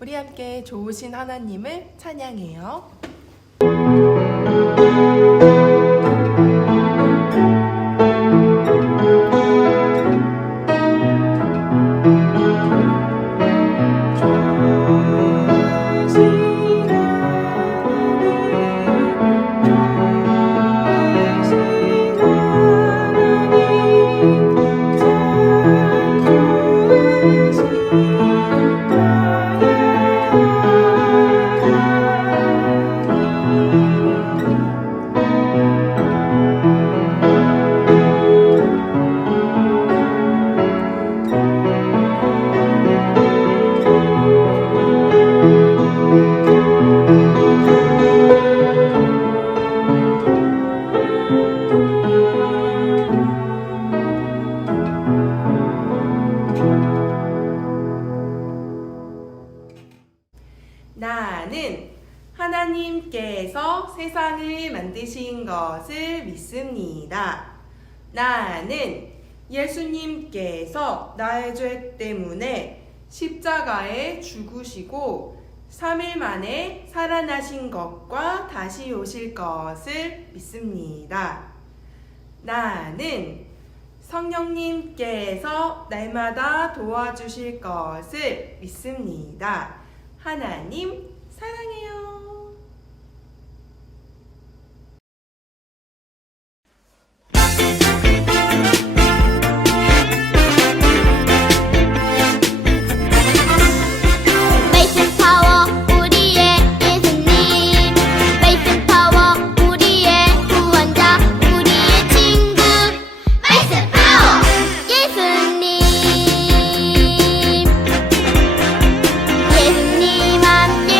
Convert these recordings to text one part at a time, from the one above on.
우리 함께 좋으신 하나님을 찬양해요. 나는 하나님께서 세상을 만드신 것을 믿습니다. 나는 예수님께서 나의 죄 때문에 십자가에 죽으시고 3일 만에 살아나신 것과 다시 오실 것을 믿습니다. 나는 성령님께서 날마다 도와주실 것을 믿습니다. 하나님 사랑해요. 메이슨 파워 우리의 예수님, 메이슨 파워 우리의 구원자, 우리의 친구, 메이슨 파워 예수님. 예수님 함께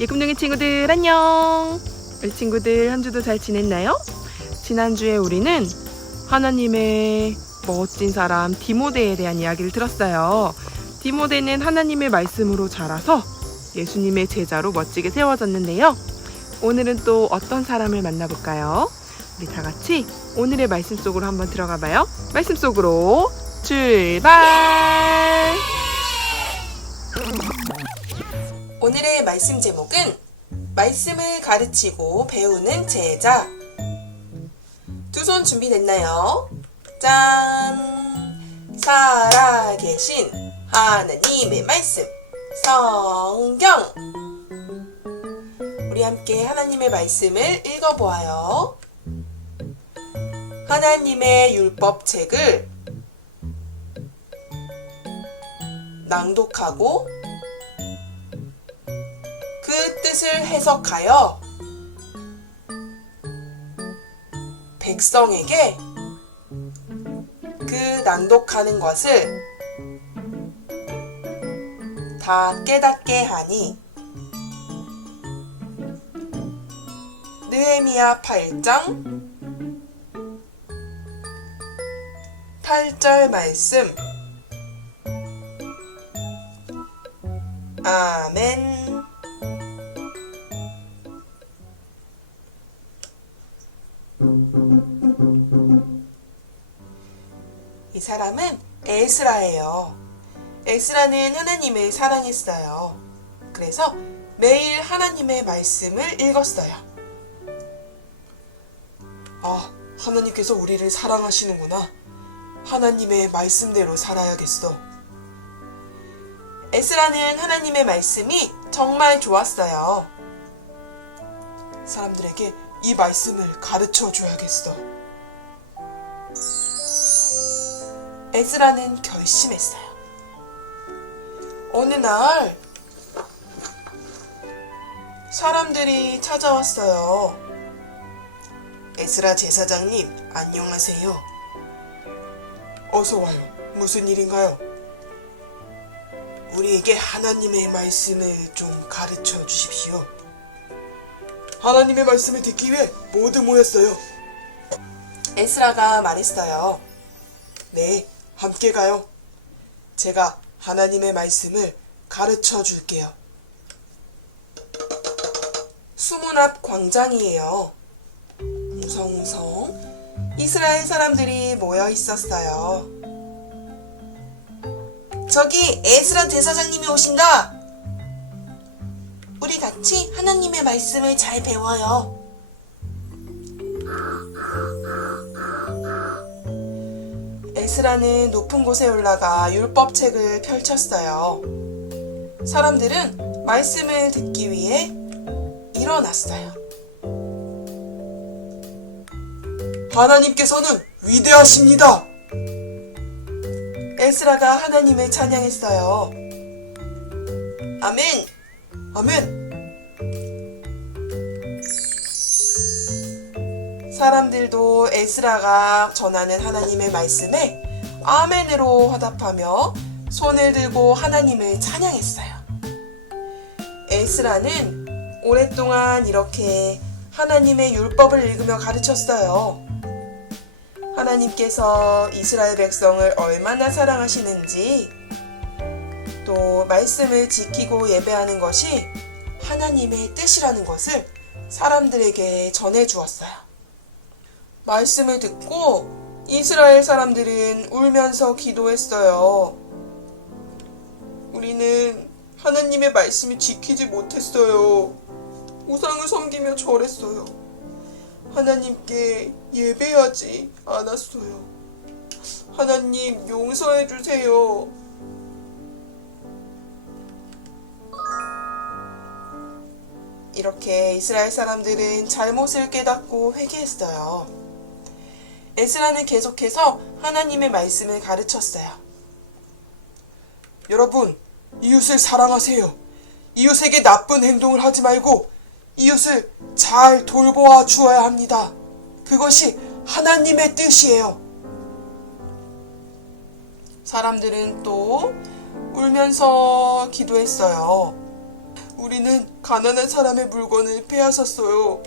예꿈둥이 친구들 안녕. 우리 친구들 한 주도 잘 지냈나요? 지난주에 우리는 하나님의 멋진 사람 디모데에 대한 이야기를 들었어요. 디모데는 하나님의 말씀으로 자라서 예수님의 제자로 멋지게 세워졌는데요. 오늘은 또 어떤 사람을 만나볼까요? 우리 다 같이 오늘의 말씀 속으로 한번 들어가 봐요. 말씀 속으로 출발! 오늘의 말씀 제목은 말씀을 가르치고 배우는 제자. 두 손 준비됐나요? 짠! 살아계신 하나님의 말씀, 성경. 우리 함께 하나님의 말씀을 읽어보아요. 하나님의 율법책을 낭독하고 그 뜻을 해석하여 백성에게 그 낭독하는 것을 다 깨닫게 하니. 느헤미야 8장 8절 말씀. 아멘. 이 사람은 에스라예요. 에스라는 하나님을 사랑했어요. 그래서 매일 하나님의 말씀을 읽었어요. 아, 하나님께서 우리를 사랑하시는구나. 하나님의 말씀대로 살아야겠어. 에스라는 하나님의 말씀이 정말 좋았어요. 사람들에게 이 말씀을 가르쳐 줘야겠어. 에스라는 결심했어요. 어느 날 사람들이 찾아왔어요. 에스라 제사장님, 안녕하세요. 어서 와요. 무슨 일인가요? 우리에게 하나님의 말씀을 좀 가르쳐 주십시오. 하나님의 말씀을 듣기 위해 모두 모였어요. 에스라가 말했어요. 네, 함께 가요. 제가 하나님의 말씀을 가르쳐 줄게요. 수문 앞 광장이에요. 웅성웅성 이스라엘 사람들이 모여 있었어요. 저기 에스라 제사장님이 오신다. 우리 같이 하나님의 말씀을 잘 배워요. 에스라는 높은 곳에 올라가 율법책을 펼쳤어요. 사람들은 말씀을 듣기 위해 일어났어요. 하나님께서는 위대하십니다. 에스라가 하나님을 찬양했어요. 아멘! 아멘! 사람들도 에스라가 전하는 하나님의 말씀에 아멘으로 화답하며 손을 들고 하나님을 찬양했어요. 에스라는 오랫동안 이렇게 하나님의 율법을 읽으며 가르쳤어요. 하나님께서 이스라엘 백성을 얼마나 사랑하시는지, 또 말씀을 지키고 예배하는 것이 하나님의 뜻이라는 것을 사람들에게 전해주었어요. 말씀을 듣고 이스라엘 사람들은 울면서 기도했어요. 우리는 하나님의 말씀을 지키지 못했어요. 우상을 섬기며 절했어요. 하나님께 예배하지 않았어요. 하나님 용서해 주세요. 이렇게 이스라엘 사람들은 잘못을 깨닫고 회개했어요. 에스라는 계속해서 하나님의 말씀을 가르쳤어요. 여러분, 이웃을 사랑하세요. 이웃에게 나쁜 행동을 하지 말고 이웃을 잘 돌보아 주어야 합니다. 그것이 하나님의 뜻이에요. 사람들은 또 울면서 기도했어요. 우리는 가난한 사람의 물건을 빼앗았어요.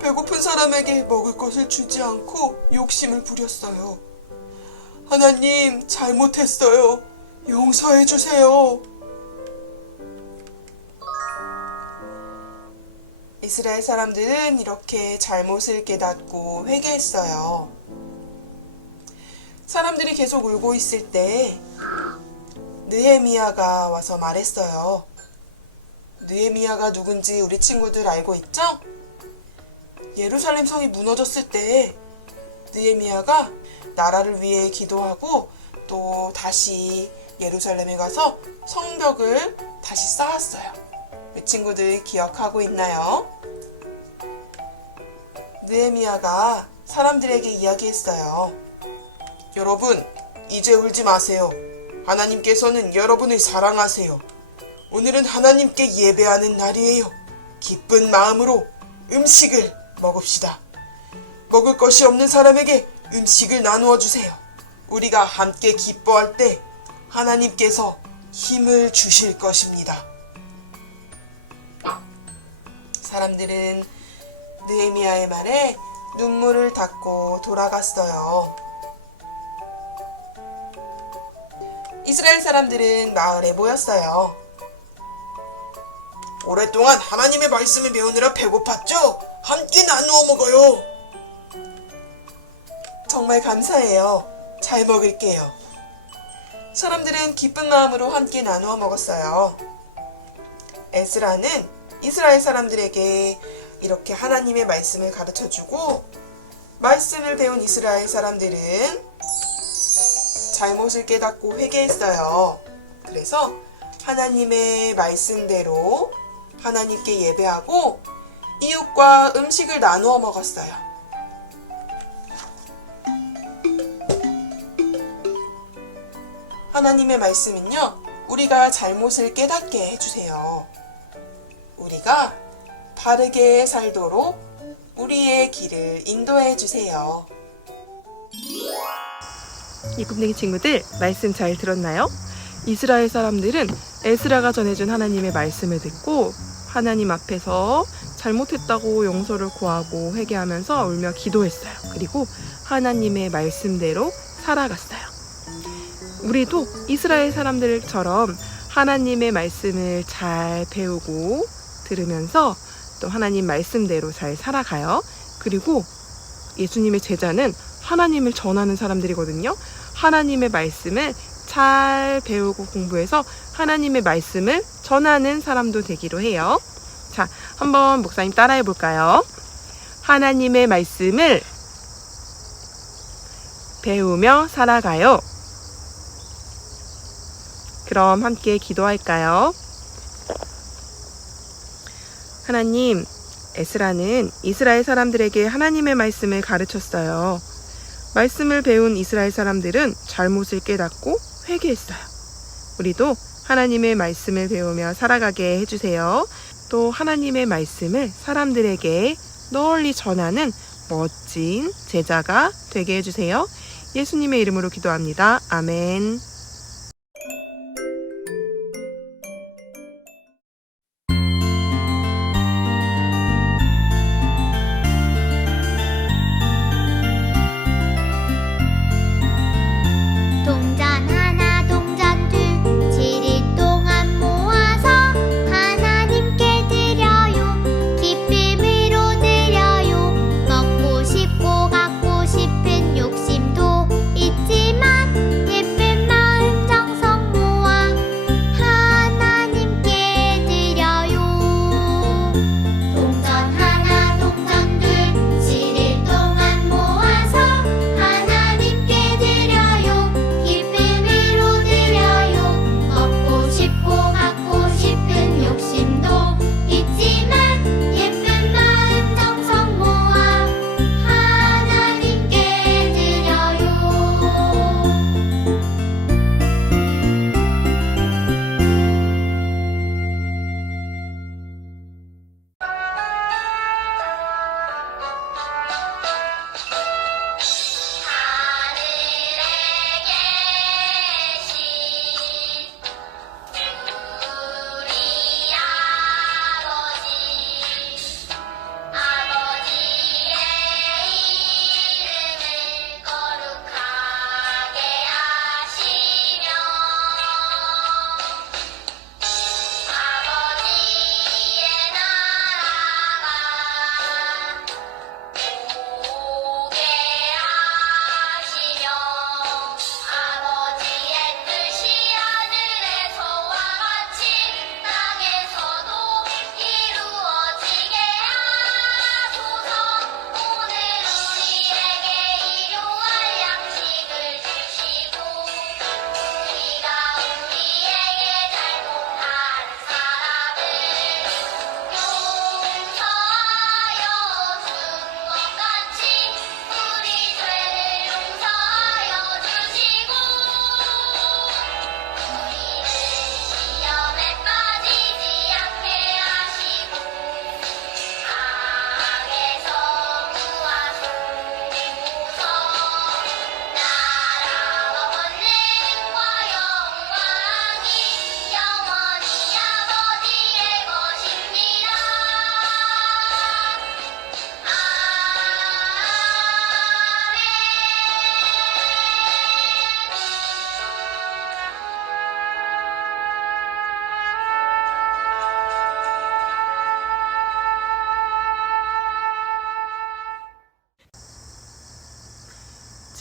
배고픈 사람에게 먹을 것을 주지 않고 욕심을 부렸어요. 하나님, 잘못했어요. 용서해 주세요. 이스라엘 사람들은 이렇게 잘못을 깨닫고 회개했어요. 사람들이 계속 울고 있을 때 느헤미야가 와서 말했어요. 느헤미야가 누군지 우리 친구들 알고 있죠? 예루살렘 성이 무너졌을 때 느헤미야가 나라를 위해 기도하고 또 다시 예루살렘에 가서 성벽을 다시 쌓았어요. 우리 친구들 기억하고 있나요? 느헤미야가 사람들에게 이야기했어요. 여러분, 이제 울지 마세요. 하나님께서는 여러분을 사랑하세요. 오늘은 하나님께 예배하는 날이에요. 기쁜 마음으로 음식을 먹읍시다. 먹을 것이 없는 사람에게 음식을 나누어 주세요. 우리가 함께 기뻐할 때 하나님께서 힘을 주실 것입니다. 사람들은 느헤미야의 말에 눈물을 닦고 돌아갔어요. 이스라엘 사람들은 마을에 모였어요. 오랫동안 하나님의 말씀을 배우느라 배고팠죠? 함께 나누어 먹어요. 정말 감사해요. 잘 먹을게요. 사람들은 기쁜 마음으로 함께 나누어 먹었어요. 에스라는 이스라엘 사람들에게 이렇게 하나님의 말씀을 가르쳐주고, 말씀을 배운 이스라엘 사람들은 잘못을 깨닫고 회개했어요. 그래서 하나님의 말씀대로 하나님께 예배하고 이웃과 음식을 나누어 먹었어요. 하나님의 말씀은요, 우리가 잘못을 깨닫게 해주세요. 우리가 바르게 살도록 우리의 길을 인도해 주세요. 이 꿈댕이 친구들, 말씀 잘 들었나요? 이스라엘 사람들은 에스라가 전해준 하나님의 말씀을 듣고 하나님 앞에서 잘못했다고 용서를 구하고 회개하면서 울며 기도했어요. 그리고 하나님의 말씀대로 살아갔어요. 우리도 이스라엘 사람들처럼 하나님의 말씀을 잘 배우고 들으면서 또 하나님 말씀대로 잘 살아가요. 그리고 예수님의 제자는 하나님을 전하는 사람들이거든요. 하나님의 말씀을 잘 배우고 공부해서 하나님의 말씀을 전하는 사람도 되기로 해요. 자, 한번 목사님 따라해 볼까요? 하나님의 말씀을 배우며 살아가요. 그럼 함께 기도할까요? 하나님, 에스라는 이스라엘 사람들에게 하나님의 말씀을 가르쳤어요. 말씀을 배운 이스라엘 사람들은 잘못을 깨닫고 회개했어요. 우리도 하나님의 말씀을 배우며 살아가게 해주세요. 또 하나님의 말씀을 사람들에게 널리 전하는 멋진 제자가 되게 해주세요. 예수님의 이름으로 기도합니다. 아멘. 동전 하나 동전 둘 7일 동안 모아서 하나님께 드려요. 기쁨으로 드려요. 먹고 싶고 갖고 싶은 욕심도 있지만 예쁜 마음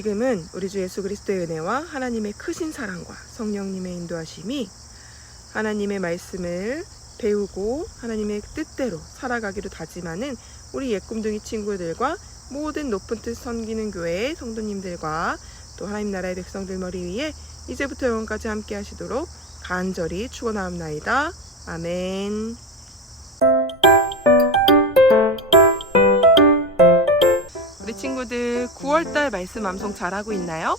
지금은 우리 주 예수 그리스도의 은혜와 하나님의 크신 사랑과 성령님의 인도하심이 하나님의 말씀을 배우고 하나님의 뜻대로 살아가기로 다짐하는 우리 예꿈둥이 친구들과 모든 높은 뜻 섬기는 교회의 성도님들과 또 하나님 나라의 백성들 머리 위에 이제부터 영원까지 함께 하시도록 간절히 축원하옵나이다. 아멘. 우리 친구들 9월달 말씀 암송 잘하고 있나요?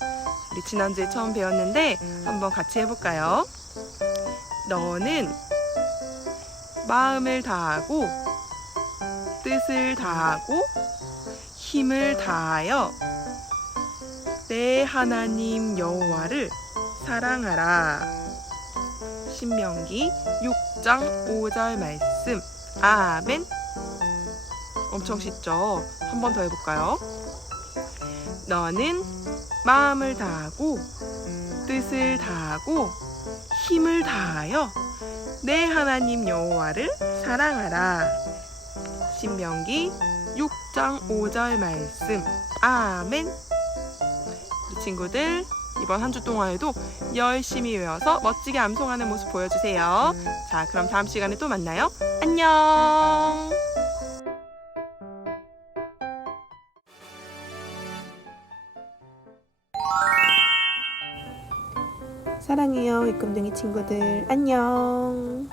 우리 지난주에 처음 배웠는데 한번 같이 해볼까요? 너는 마음을 다하고 뜻을 다하고 힘을 다하여 내 하나님 여호와를 사랑하라. 신명기 6장 5절 말씀. 아멘. 엄청 쉽죠? 한 번 더 해볼까요? 너는 마음을 다하고 뜻을 다하고 힘을 다하여 내 하나님 여호와를 사랑하라. 신명기 6장 5절 말씀. 아멘. 우리 친구들 이번 한 주 동안에도 열심히 외워서 멋지게 암송하는 모습 보여주세요. 자, 그럼 다음 시간에 또 만나요. 안녕. 사랑해요, 예꿈둥이 친구들. 안녕.